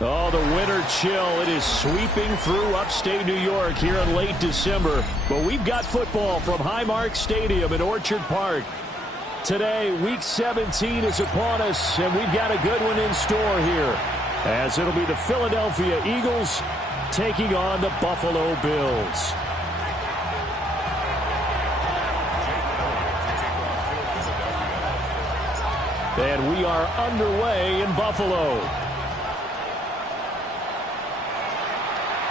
Oh, the winter chill. It is sweeping through upstate New York here in late December. But we've got football from Highmark Stadium in Orchard Park. Today, Week 17 is upon us, and we've got a good one in store here, as it'll be the Philadelphia Eagles taking on the Buffalo Bills. And we are underway in Buffalo.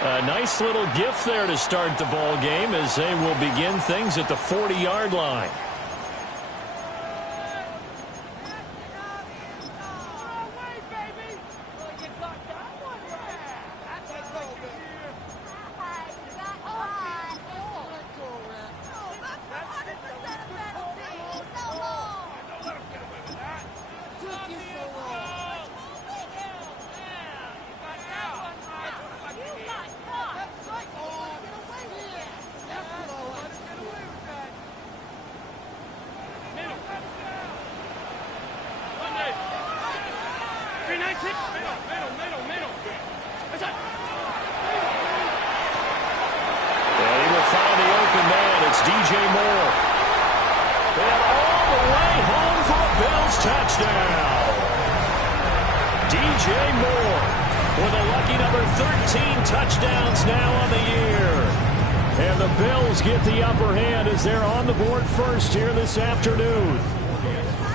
A nice little gift there to start the ball game as they will begin things at the 40-yard line. Touchdowns now on the year. And the Bills get the upper hand as they're on the board first here this afternoon.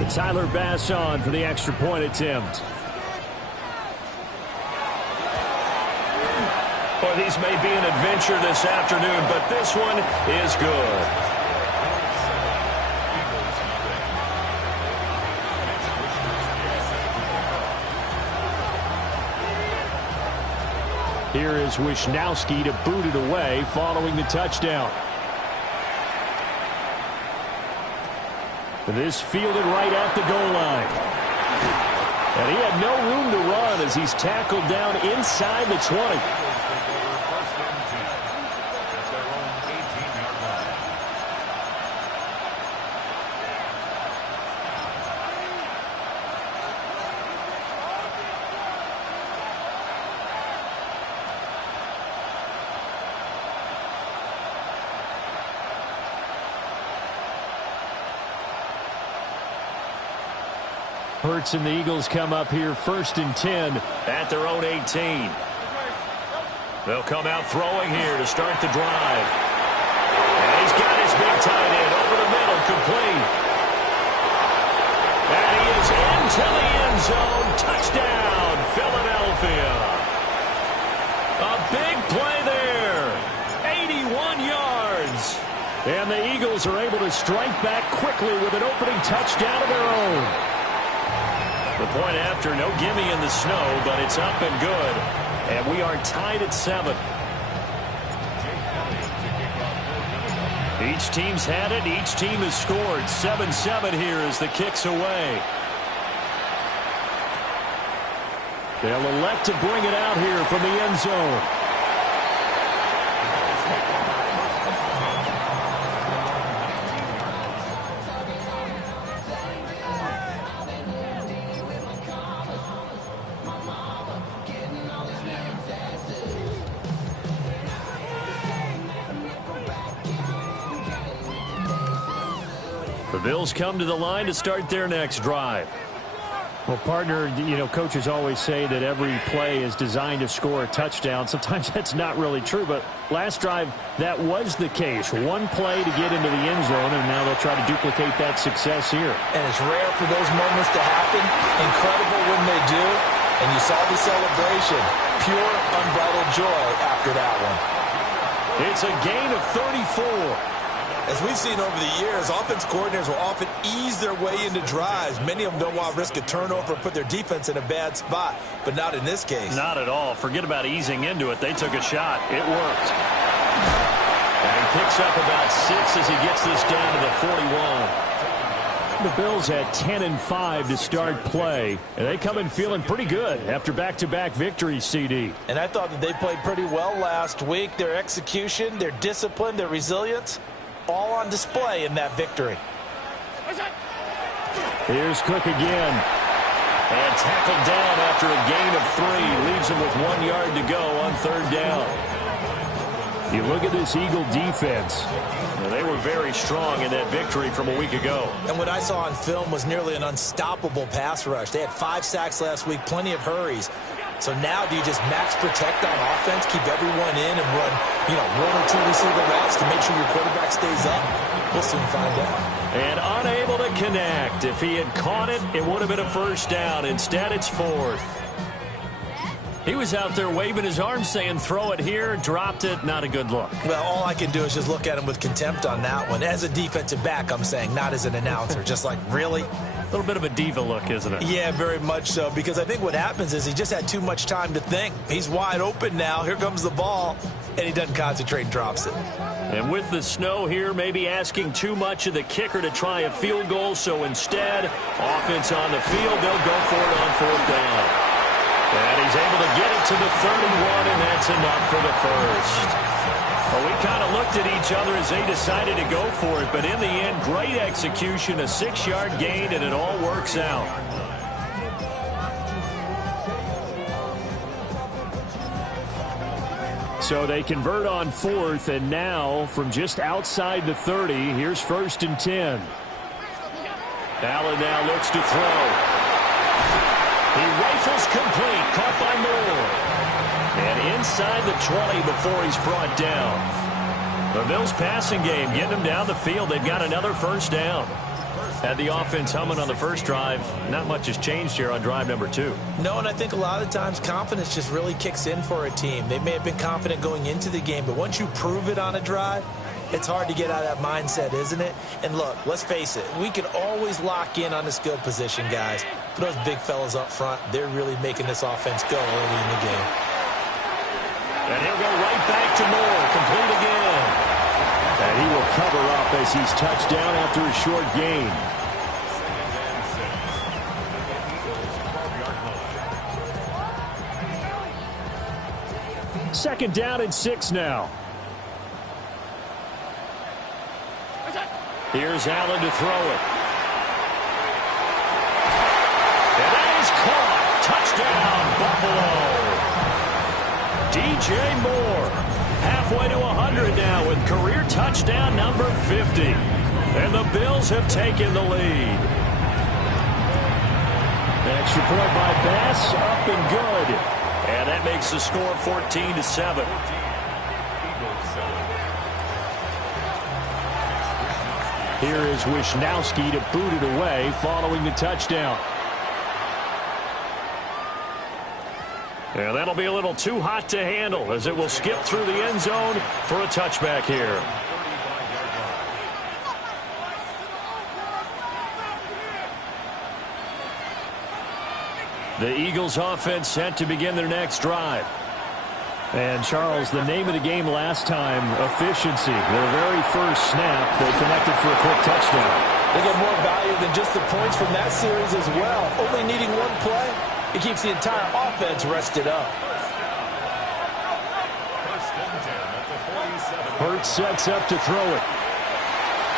Tyler Bass on for the extra point attempt. Well, these may be an adventure this afternoon, but this one is good. Here is Wisnowski to boot it away following the touchdown. This fielded right at the goal line. And he had no room to run as he's tackled down inside the 20. Hurts and the Eagles come up here 1st and 10 at their own 18. They'll come out throwing here to start the drive. And he's got his big tight end over the middle, complete. And he is into the end zone. Touchdown, Philadelphia. A big play there. 81 yards. And the Eagles are able to strike back quickly with an opening touchdown of their own. The point after, no gimme in the snow, but it's up and good. And we are tied at 7. Each team's had it. Each team has scored. 7-7 here as the kick's away. They'll elect to bring it out here from the end zone. The Bills come to the line to start their next drive. Well, partner, you know, coaches always say that every play is designed to score a touchdown. Sometimes that's not really true, but last drive, that was the case. One play to get into the end zone, and now they'll try to duplicate that success here. And it's rare for those moments to happen. Incredible when they do. And you saw the celebration. Pure, unbridled joy after that one. It's a gain of 34. As we've seen over the years, offense coordinators will often ease their way into drives. Many of them don't want to risk a turnover or put their defense in a bad spot, but not in this case. Not at all. Forget about easing into it. They took a shot. It worked. And he picks up about 6 as he gets this down to the 41. The Bills at 10-5 to start play, and they come in feeling pretty good after back-to-back victories, CD. And I thought that they played pretty well last week. Their execution, their discipline, their resilience, all on display in that victory. Here's Cook again. And tackled down after a gain of 3. Leaves him with 1 yard to go on 3rd down. You look at this Eagle defense. Well, they were very strong in that victory from a week ago. And what I saw on film was nearly an unstoppable pass rush. They had 5 sacks last week, plenty of hurries. So now do you just max protect on offense, keep everyone in and run, 1 or 2 receiver routes to make sure your quarterback stays up? We'll soon find out. And unable to connect. If he had caught it, it would have been a 1st down. Instead, it's 4th. He was out there waving his arms saying, throw it here, dropped it, not a good look. Well, all I can do is just look at him with contempt on that one. As a defensive back, I'm saying, not as an announcer. Just like, really? A little bit of a diva look, isn't it? Yeah, very much so, because I think what happens is he just had too much time to think. He's wide open now. Here comes the ball, and he doesn't concentrate and drops it. And with the snow here, maybe asking too much of the kicker to try a field goal, so instead, offense on the field, they'll go for it on 4th down. And he's able to get it to the 31, and that's enough for the 1st. Well, we kind of looked at each other as they decided to go for it, but in the end, great execution, a 6-yard gain, and it all works out. So they convert on 4th, and now from just outside the 30, here's 1st and 10. Allen now looks to throw. He rifles complete, caught by Moore. And inside the 20 before he's brought down. The Bills passing game, getting them down the field. They've got another 1st down. Had the offense humming on the 1st drive. Not much has changed here on drive number 2. No, and I think a lot of times confidence just really kicks in for a team. They may have been confident going into the game, but once you prove it on a drive, it's hard to get out of that mindset, isn't it? And look, let's face it, we can always lock in on the skill position, guys. But those big fellas up front, they're really making this offense go early in the game. And he'll go right back to Moore, complete again. And he will cover up as he's touched down after a short gain. Second down and 6 now. Here's Allen to throw it. And that is caught. Touchdown, Buffalo. DJ Moore, halfway to 100 now with career touchdown number 50. And the Bills have taken the lead. Extra point by Bass, up and good. And that makes the score 14-7. Here is Wisnowski to boot it away following the touchdown. And that'll be a little too hot to handle as it will skip through the end zone for a touchback here. The Eagles offense set to begin their next drive. And, Charles, the name of the game last time, efficiency. Their very first snap, they connected for a quick touchdown. They get more value than just the points from that series as well. Only needing one play, it keeps the entire offense rested up. Hurts sets up to throw it.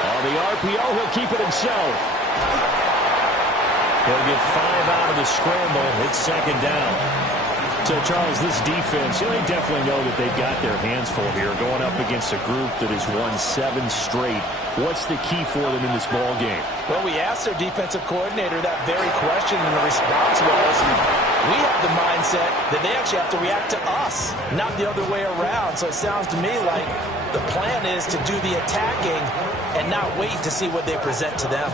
On the RPO, he'll keep it himself. He'll get 5 out of the scramble. It's 2nd down. So, Charles, this defense, they definitely know that they've got their hands full here, going up against a group that has won 7 straight What's the key for them in this ball game? Well, we asked their defensive coordinator that very question, and the response was, we have the mindset that they actually have to react to us, not the other way around. So it sounds to me like the plan is to do the attacking and not wait to see what they present to them.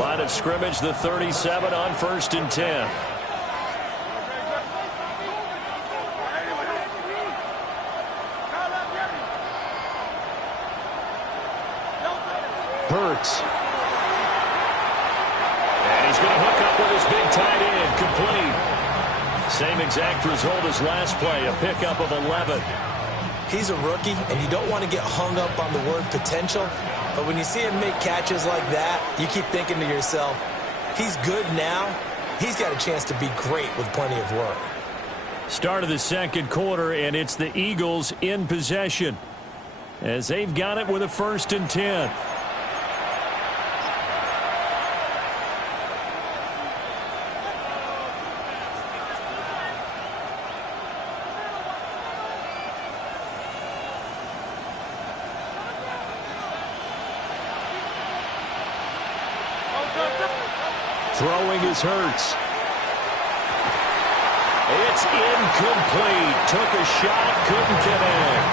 Line of scrimmage, the 37 on 1st and 10. Hurts. And he's going to hook up with his big tight end, complete. Same exact result as last play, a pickup of 11. He's a rookie, and you don't want to get hung up on the word potential. But when you see him make catches like that, you keep thinking to yourself, he's good now. He's got a chance to be great with plenty of work. Start of the second quarter, and it's the Eagles in possession as they've got it with a 1st and 10. Throwing is Hurts. It's incomplete. Took a shot, couldn't connect.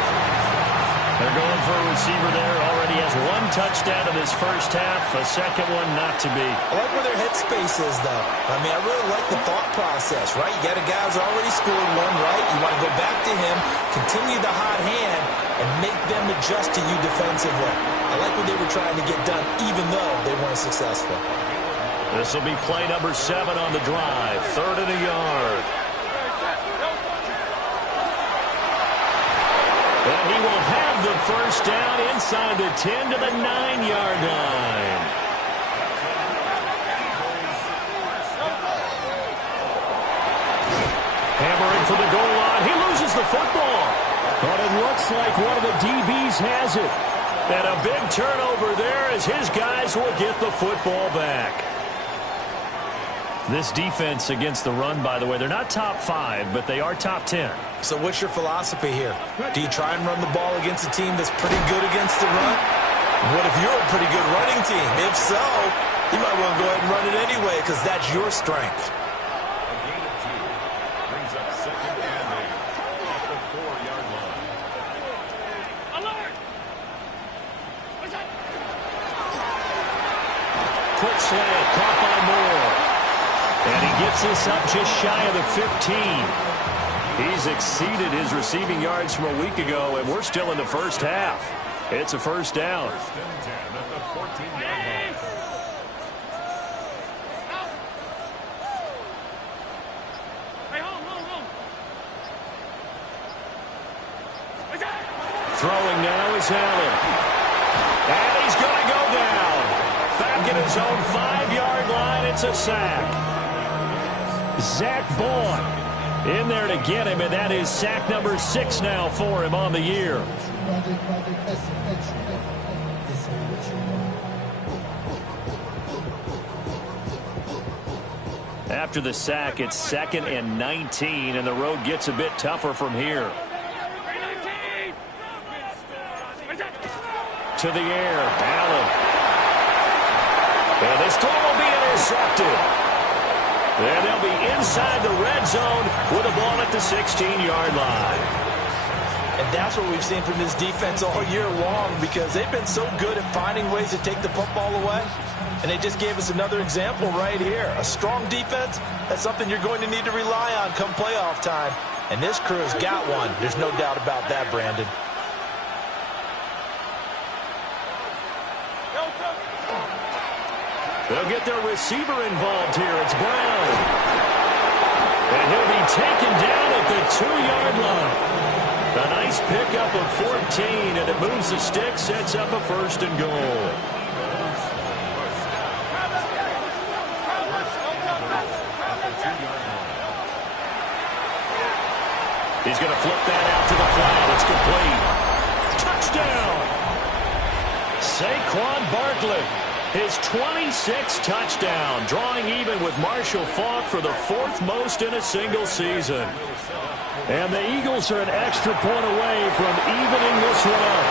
They're going for a receiver there. Already has 1 touchdown in this first half. A second one not to be. I like where their headspace is, though. I mean, I really like the thought process, right? You got a guy who's already scored one, right? You want to go back to him, continue the hot hand, and make them adjust to you defensively. I like what they were trying to get done, even though they weren't successful. This will be play number 7 on the drive. 3rd and a yard. And he will have the first down inside the 10 to the 9-yard line. Hammering for the goal line. He loses the football. But it looks like one of the DBs has it. And a big turnover there as his guys will get the football back. This defense against the run, by the way, they're not top 5, but they are top 10. So what's your philosophy here? Do you try and run the ball against a team that's pretty good against the run? What if you're a pretty good running team? If so, you might want to go ahead and run it anyway because that's your strength. Brings up 2nd and 8 at the 4-yard line. Alert! What's that? Quick slant, caught by Moore. And he gets us up just shy of the 15. He's exceeded his receiving yards from a week ago, and we're still in the first half. It's a first down. 1st and 10 at the 14-yard line. Hey, hold. What's that? Throwing now is Allen. And he's going to go down. Back in his own 5-yard line, it's a sack. Zach Boyd in there to get him, and that is sack number 6 now for him on the year. After the sack, it's 2nd and 19, and the road gets a bit tougher from here. To the air, Allen. And this throw will be intercepted. And they'll be inside the red zone with a ball at the 16-yard line. And that's what we've seen from this defense all year long because they've been so good at finding ways to take the football away. And they just gave us another example right here. A strong defense, that's something you're going to need to rely on come playoff time. And this crew's got one. There's no doubt about that, Brandon. They'll get their receiver involved here. It's Brown. And he'll be taken down at the 2-yard line. A nice pickup of 14, and it moves the stick, sets up a 1st and goal. He's going to flip that out to the flat. It's complete. Touchdown! Saquon Barkley. His 26th touchdown, drawing even with Marshall Faulk for the 4th most in a single season. And the Eagles are an extra point away from evening this one up.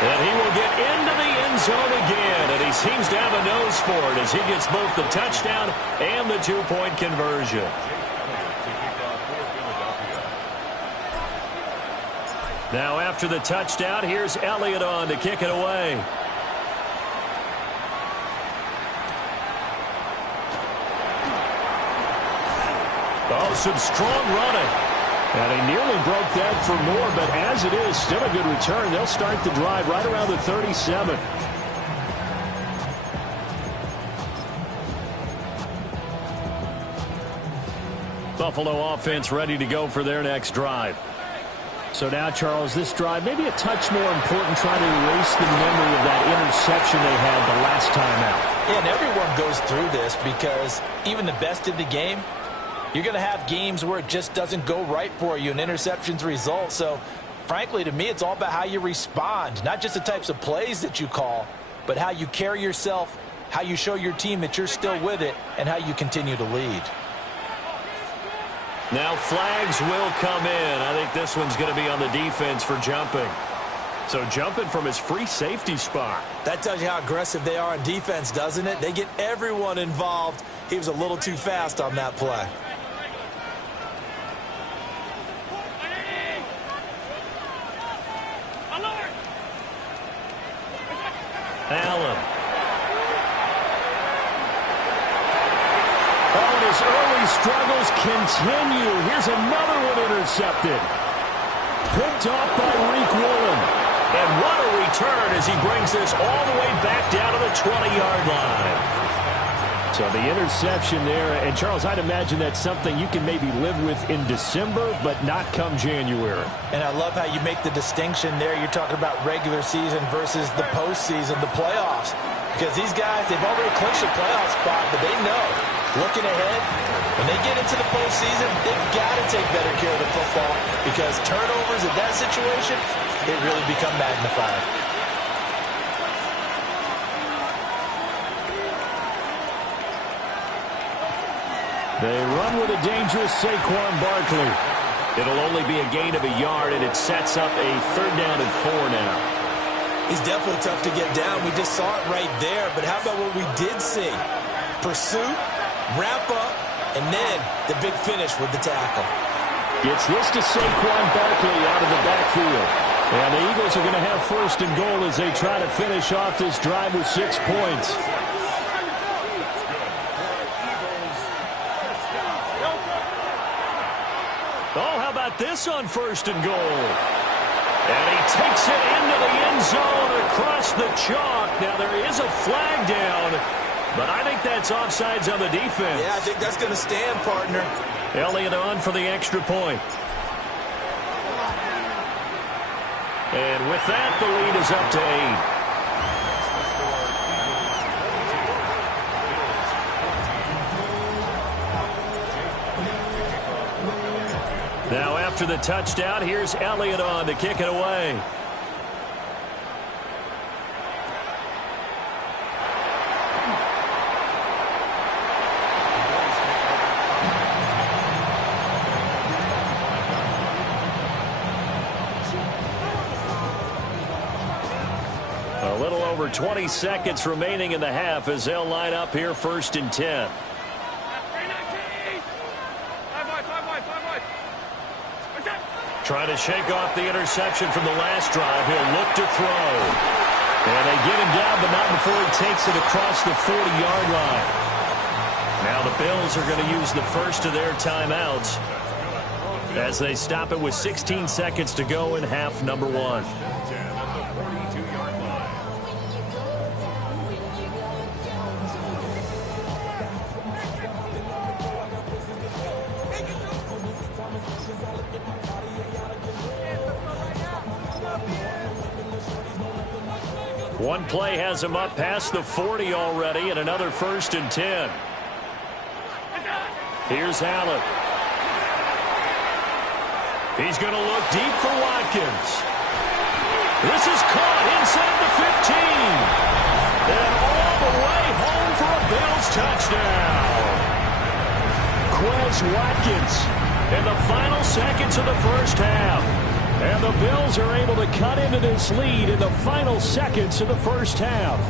And he will get into the end zone again, and he seems to have a nose for it as he gets both the touchdown and the two-point conversion. Now after the touchdown, here's Elliott on to kick it away. Oh, some strong running. And he nearly broke that for more, but as it is, still a good return. They'll start the drive right around the 37. Buffalo offense ready to go for their next drive. So now, Charles, this drive maybe a touch more important, trying to erase the memory of that interception they had the last time out. Yeah, and everyone goes through this because even the best in the game, you're going to have games where it just doesn't go right for you and interceptions result. So, frankly, to me, it's all about how you respond, not just the types of plays that you call, but how you carry yourself, how you show your team that you're still with it, and how you continue to lead. Now flags will come in. I think this one's going to be on the defense for jumping. So jumping from his free safety spot. That tells you how aggressive they are on defense, doesn't it? They get everyone involved. He was a little too fast on that play. Allen. Oh, and his early struggles continue. Here's another one intercepted. Picked off by Reek Woolen. And what a return as he brings this all the way back down to the 20-yard line. So the interception there, and Charles, I'd imagine that's something you can maybe live with in December, but not come January. And I love how you make the distinction there. You're talking about regular season versus the postseason, the playoffs. Because these guys, they've already clinched a playoff spot, but they know, looking ahead, when they get into the postseason, they've got to take better care of the football because turnovers in that situation, they really become magnified. They run with a dangerous Saquon Barkley. It'll only be a gain of a yard, and it sets up a 3rd down and 4 now. He's definitely tough to get down. We just saw it right there. But how about what we did see? Pursuit, wrap up, and then the big finish with the tackle. Gets this to Saquon Barkley out of the backfield. And the Eagles are going to have 1st and goal as they try to finish off this drive with 6 points. Oh, how about this on 1st and goal? And he takes it into the end zone across the chalk. Now, there is a flag down, but I think that's offsides on the defense. Yeah, I think that's going to stand, partner. Elliott on for the extra point. And with that, the lead is up to 8. Now after the touchdown, here's Elliott on to kick it away. A little over 20 seconds remaining in the half as they'll line up here 1st and 10. Trying to shake off the interception from the last drive. He'll look to throw. And they get him down, but not before he takes it across the 40-yard line. Now the Bills are going to use the first of their timeouts as they stop it with 16 seconds to go in half number 1. One play has him up past the 40 already, and another 1st and 10. Here's Allen. He's going to look deep for Watkins. This is caught inside the 15. And all the way home for a Bills touchdown. Quez Watkins in the final seconds of the first half. And the Bills are able to cut into this lead in the final seconds of the first half.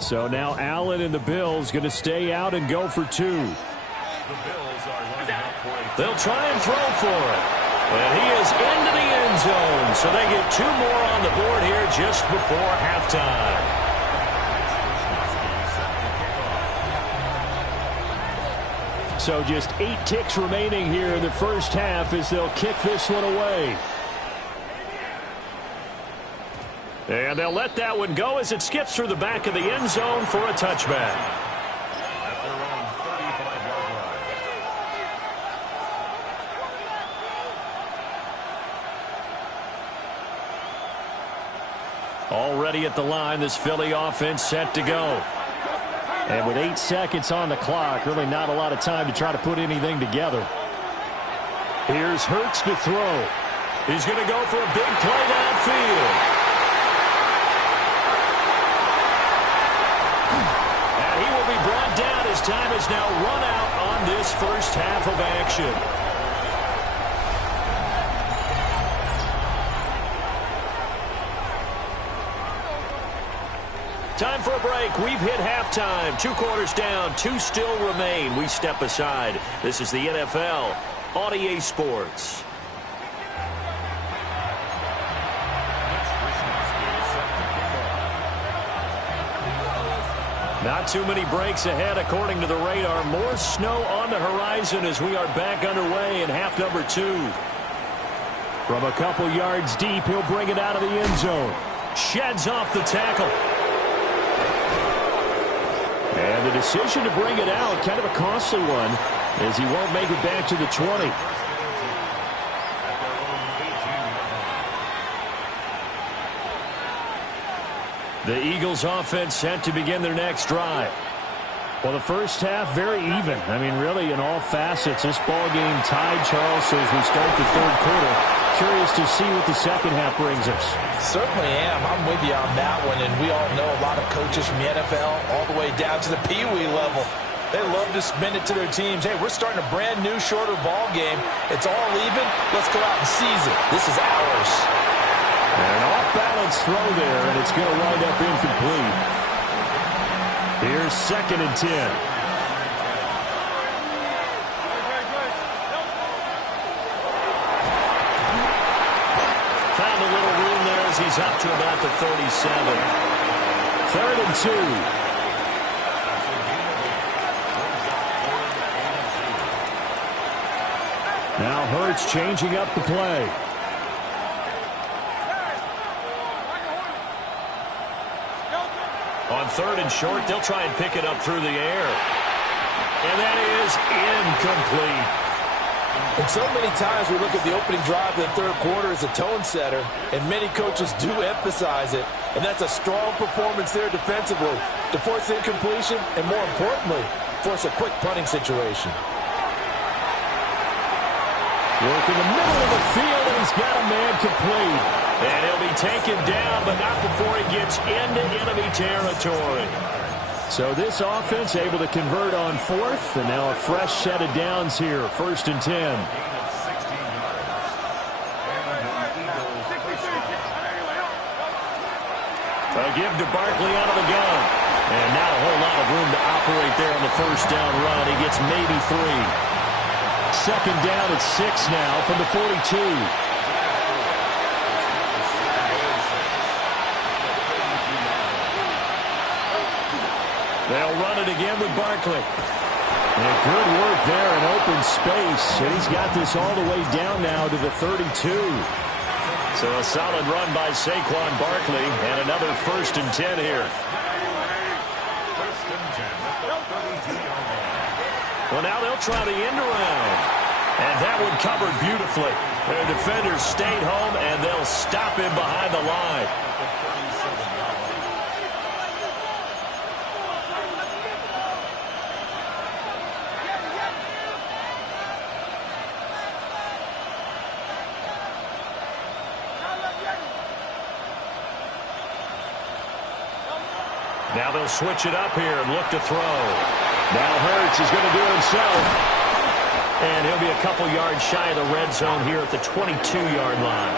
So now Allen and the Bills going to stay out and go for two. The Bills are lining up for a... They'll try and throw for it. And he is into the end zone. So they get two more on the board here just before halftime. So just 8 ticks remaining here in the first half as they'll kick this one away. And they'll let that one go as it skips through the back of the end zone for a touchback. At their own 35-yard line. Already at the line, this Philly offense set to go. And with 8 seconds on the clock, really not a lot of time to try to put anything together. Here's Hurts to throw. He's going to go for a big play downfield. And he will be brought down as time is now run out on this first half of action. Time for a break. We've hit halftime. 2 quarters down. 2 still remain. We step aside. This is the NFL on EA Sports. Not too many breaks ahead according to the radar. More snow on the horizon as we are back underway in half number 2. From a couple yards deep, he'll bring it out of the end zone. Sheds off the tackle. And the decision to bring it out, kind of a costly one, as he won't make it back to the 20. The Eagles offense set to begin their next drive. Well, the first half, very even. I mean, really, in all facets, this ball game tied, Charles, so as we start the third quarter. Curious to see what the second half brings us. Certainly am. I'm with you on that one, and we all know a lot of coaches from the NFL all the way down to the Pee-wee level. They love to spin it to their teams. Hey, we're starting a brand new, shorter ball game. It's all even. Let's go out and seize it. This is ours. And an off-balance throw there, and it's going to wind up incomplete. Here's 2nd and 10. Found a little room there as he's up to about the 37. 3rd and 2. Now Hurts changing up the play. On 3rd and short, they'll try and pick it up through the air. And that is incomplete. And so many times we look at the opening drive of the third quarter as a tone setter, and many coaches do emphasize it. And that's a strong performance there defensively to force incompletion and, more importantly, force a quick punting situation. Work in the middle of the field, and he's got a man complete. And he'll be taken down, but not before he gets into enemy territory. So this offense able to convert on 4th, and now a fresh set of downs here, 1st and 10. A give to Barkley out of the gun. And not a whole lot of room to operate there on the first down run. He gets maybe 3. 2nd down at 6 now from the 42. They'll run it again with Barkley. And good work there in open space. And he's got this all the way down now to the 32. So a solid run by Saquon Barkley and another 1st and 10 here. Well, now they'll try the end around. And that one covered beautifully. Their defenders stayed home, and they'll stop him behind the line. Now they'll switch it up here and look to throw. Now Hurts is going to do it himself. And he'll be a couple yards shy of the red zone here at the 22-yard line.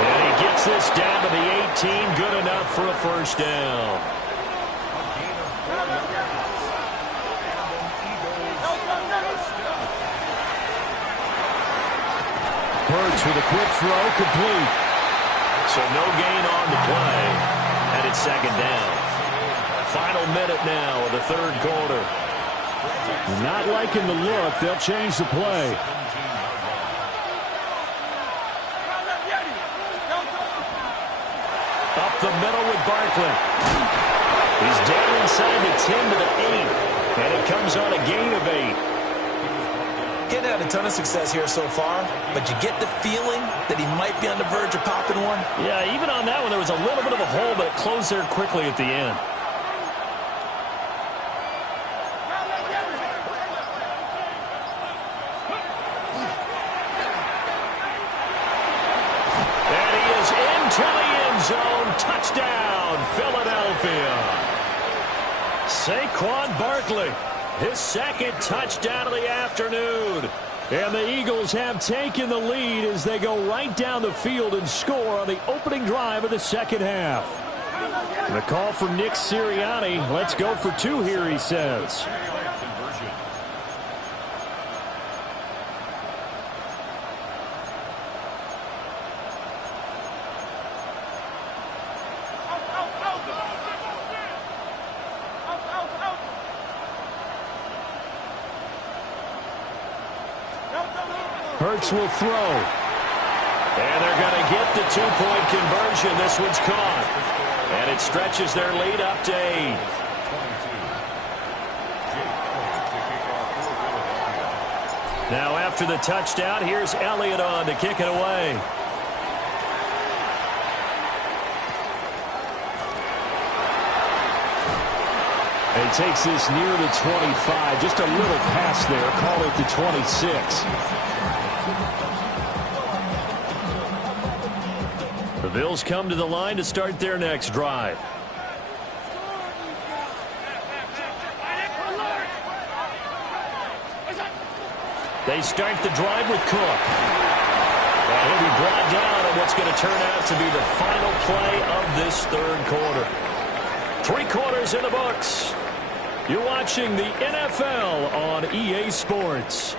And he gets this down to the 18, good enough for a first down. Hurts with a quick throw, complete. So no gain on the play, and it's second down. Final minute now of the third quarter. Not liking the look. They'll change the play. Up the middle with Barkley. He's down inside the 10 to the 8, and it comes on a gain of 8. Getting had a ton of success here so far, but you get the feeling that he might be on the verge of popping one. Yeah, even on that one, there was a little bit of a hole, but it closed there quickly at the end. And he is into the end zone. Touchdown, Philadelphia. Saquon Barkley. His second touchdown of the afternoon. And the Eagles have taken the lead as they go right down the field and score on the opening drive of the second half. The call from Nick Sirianni. Let's go for two here, he says. Hurts will throw. And they're going to get the two-point conversion. This one's caught. And it stretches their lead up to 8. Now after the touchdown, here's Elliott on to kick it away. He takes this near the 25. Just a little pass there. Call it the 26. The Bills come to the line to start their next drive. They start the drive with Cook. And he'll be brought down on what's going to turn out to be the final play of this third quarter. 3 quarters in the books. You're watching the NFL on EA Sports.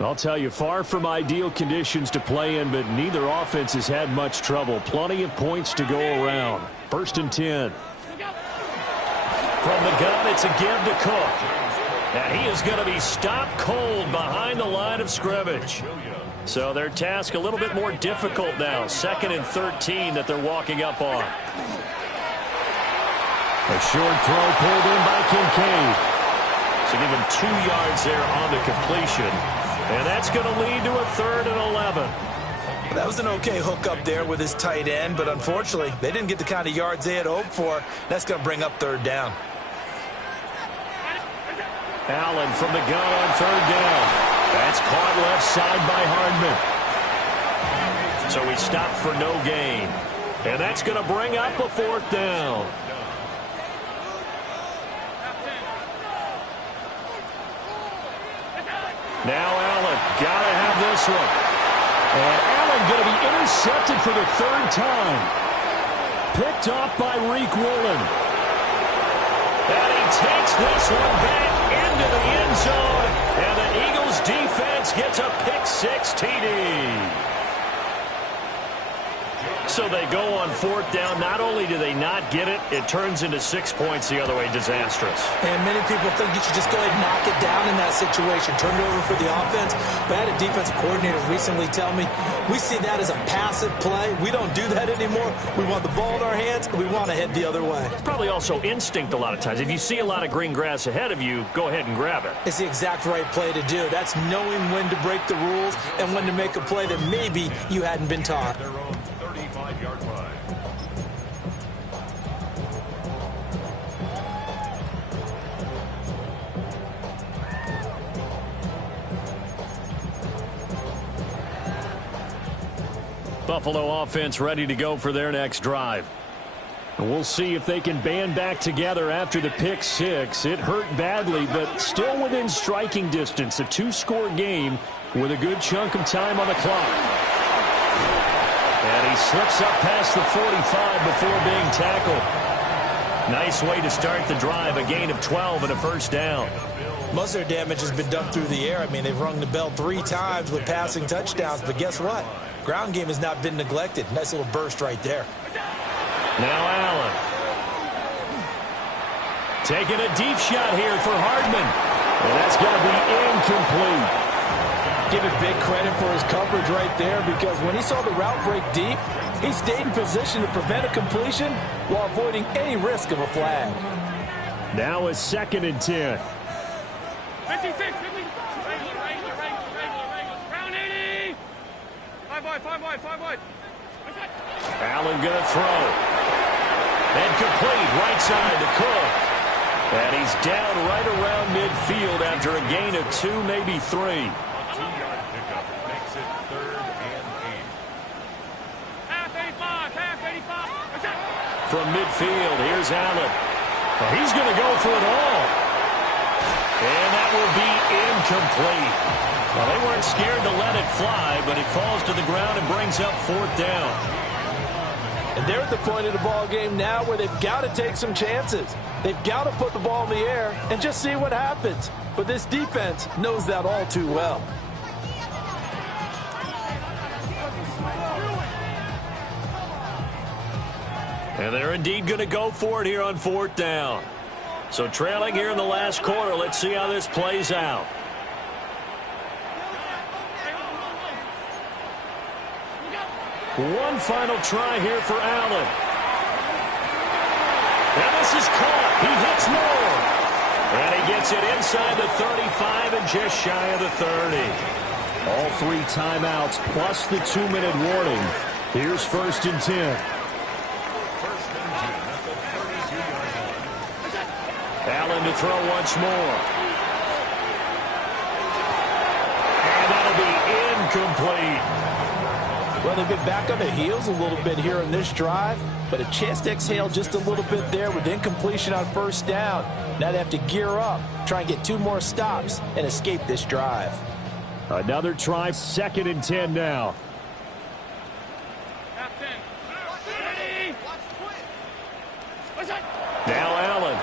I'll tell you, far from ideal conditions to play in, but neither offense has had much trouble. Plenty of points to go around. 1st and 10. From the gun, it's a give to Cook. And he is going to be stopped cold behind the line of scrimmage. So their task a little bit more difficult now. 2nd and 13 that they're walking up on. A short throw pulled in by Kincaid. So give him 2 yards there on the completion. And that's going to lead to a 3rd and 11. That was an okay hook up there with his tight end, but unfortunately, they didn't get the kind of yards they had hoped for. That's going to bring up 3rd down. Allen from the gun on 3rd down. That's caught left side by Hardman. So we stop for no gain. And that's going to bring up a 4th down. Now Allen, got to have this one. And Allen going to be intercepted for the 3rd time. Picked off by Reek Woolen. And he takes this one back into the end zone. And the Eagles defense gets a pick-6 TD. So they go on 4th down. Not only do they not get it, it turns into 6 points the other way. Disastrous. And many people think you should just go ahead and knock it down in that situation. Turn it over for the offense. But I had a defensive coordinator recently tell me, we see that as a passive play. We don't do that anymore. We want the ball in our hands, and we want to head the other way. It's probably also instinct a lot of times. If you see a lot of green grass ahead of you, go ahead and grab it. It's the exact right play to do. That's knowing when to break the rules and when to make a play that maybe you hadn't been taught. Their own 35-yard line. Buffalo offense ready to go for their next drive. And we'll see if they can band back together after the pick six. It hurt badly, but still within striking distance. A two-score game with a good chunk of time on the clock. And he slips up past the 45 before being tackled. Nice way to start the drive. A gain of 12 and a first down. Most of their damage has been done through the air. I mean, they've rung the bell 3 times with passing touchdowns. But guess what? Ground game has not been neglected. Nice little burst right there. Now Allen. Taking a deep shot here for Hardman. And that's going to be incomplete. Give it big credit for his coverage right there, because when he saw the route break deep, he stayed in position to prevent a completion while avoiding any risk of a flag. Now a 2nd and 10. 56, 50. Regular. Round 80. 5 wide. Allen going to throw. And complete right side to Cook. And he's down right around midfield after a gain of 2, maybe 3. A 2-yard pickup makes it 3rd and 8. Half 85. From midfield, here's Allen. Well, he's going to go for it all. And that will be incomplete. Well, they weren't scared to let it fly, but it falls to the ground and brings up 4th down. And they're at the point of the ball game now where they've got to take some chances. They've got to put the ball in the air and just see what happens. But this defense knows that all too well. And they're indeed going to go for it here on 4th down. So trailing here in the last quarter, let's see how this plays out. One final try here for Allen. And this is caught. He hits more. And he gets it inside the 35 and just shy of the 30. All 3 timeouts plus the 2-minute warning. Here's 1st and 10. 1st and 10 at the 32-yard line. Allen to throw once more. And that'll be incomplete. Well, they've been back on their heels a little bit here on this drive, but a chance to exhale just a little bit there with incompletion on 1st down. Now they have to gear up, try and get 2 more stops, and escape this drive. Another try, 2nd and 10 now. Half 10. Ready. Now Allen.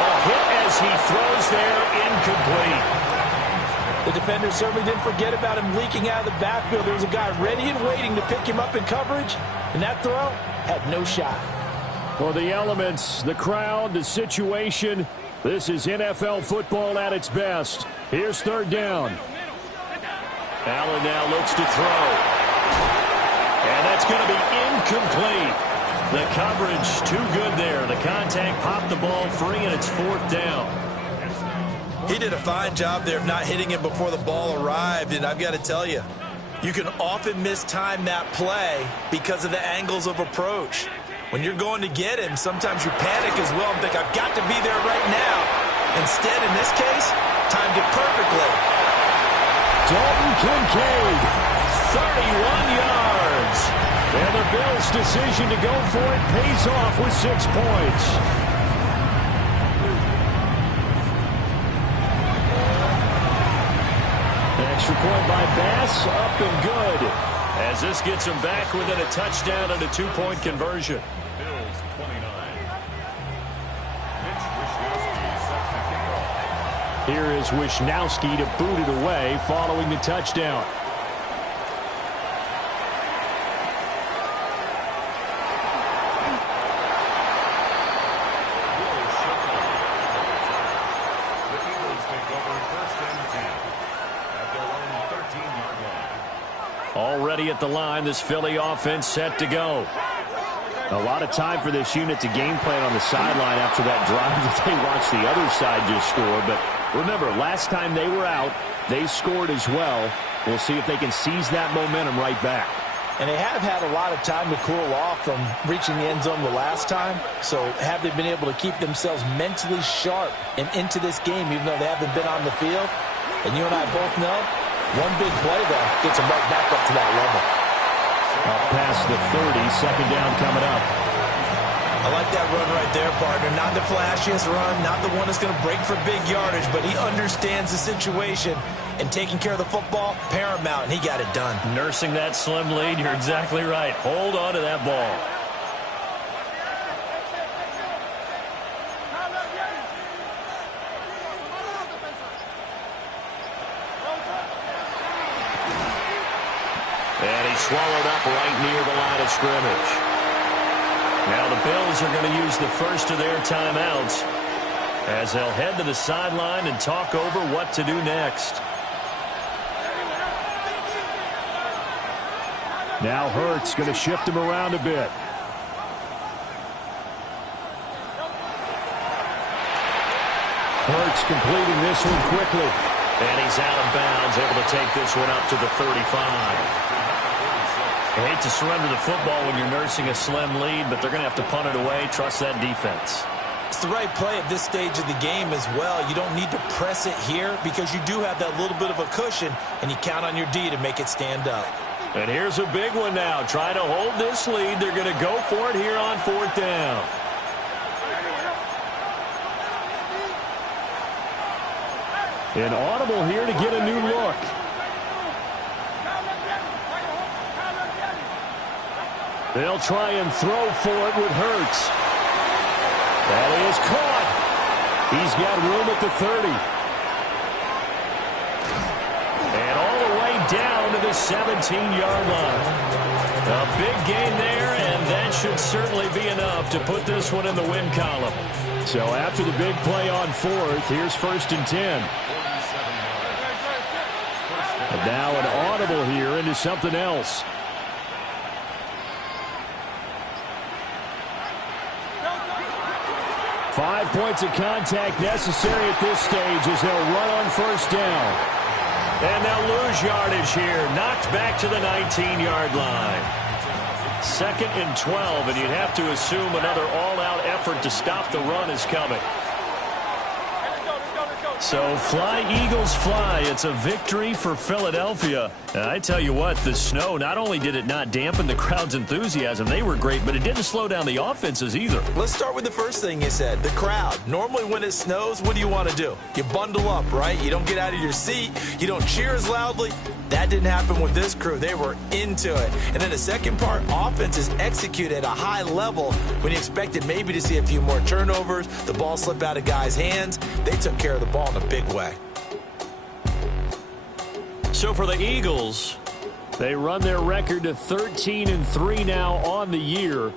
A hit as he throws there, incomplete. The defender certainly didn't forget about him leaking out of the backfield. There was a guy ready and waiting to pick him up in coverage, and that throw had no shot. Well, the elements, the crowd, the situation, this is NFL football at its best. Here's 3rd down. Allen now looks to throw. And that's going to be incomplete. The coverage too good there. The contact popped the ball free, and it's 4th down. He did a fine job there of not hitting him before the ball arrived, and I've got to tell you, you can often mistime that play because of the angles of approach. When you're going to get him, sometimes you panic as well and think, I've got to be there right now. Instead, in this case, timed it perfectly. Dalton Kincaid, 31 yards. And the Bills' decision to go for it pays off with 6 points. Extra point by Bass, up and good. As this gets him back within a touchdown and a 2-point conversion. Bills 29. Mitch Wishnowski set to kick off. Here is Wishnowski to boot it away following the touchdown. The Eagles take over 1st and 10 at their own 13-yard line. Already at the line, this Philly offense set to go. A lot of time for this unit to game plan on the sideline after that drive that they watched the other side just score. But remember, last time they were out, they scored as well. We'll see if they can seize that momentum right back. And they have had a lot of time to cool off from reaching the end zone the last time. So have they been able to keep themselves mentally sharp and into this game, even though they haven't been on the field? And you and I both know, one big play, though, gets them right back up to that level. Up past the 30, second down coming up. I like that run right there, partner. Not the flashiest run, not the one that's going to break for big yardage, but he understands the situation, and taking care of the football, paramount, and he got it done. Nursing that slim lead, you're exactly right. Hold on to that ball. And he swallowed up right near the line of scrimmage. Now the Bills are going to use the first of their timeouts as they'll head to the sideline and talk over what to do next. Now Hurts going to shift him around a bit. Hurts completing this one quickly. And he's out of bounds, able to take this one up to the 35. I hate to surrender the football when you're nursing a slim lead, but they're going to have to punt it away. Trust that defense. It's the right play at this stage of the game as well. You don't need to press it here because you do have that little bit of a cushion, and you count on your D to make it stand up. And here's a big one now. Trying to hold this lead. They're going to go for it here on fourth down. An audible here to get a new look. They'll try and throw for it with Hurts. That is caught. He's got room at the 30. And all the way down to the 17-yard line. A big gain there, and that should certainly be enough to put this one in the win column. So after the big play on fourth, here's 1st and 10. And now an audible here into something else. 5 points of contact necessary at this stage as they'll run on first down. And they'll lose yardage here. Knocked back to the 19-yard line. 2nd and 12, and you'd have to assume another all-out effort to stop the run is coming. So fly, Eagles, fly. It's a victory for Philadelphia. And I tell you what, the snow, not only did it not dampen the crowd's enthusiasm, they were great, but it didn't slow down the offenses either. Let's start with the first thing you said, the crowd. Normally when it snows, what do you want to do? You bundle up, right? You don't get out of your seat. You don't cheer as loudly. That didn't happen with this crew. They were into it. And then the second part, offenses execute at a high level when you expected maybe to see a few more turnovers, the ball slip out of guys' hands. They took care of the ball in a big way. So for the Eagles, they run their record to 13-3 now on the year.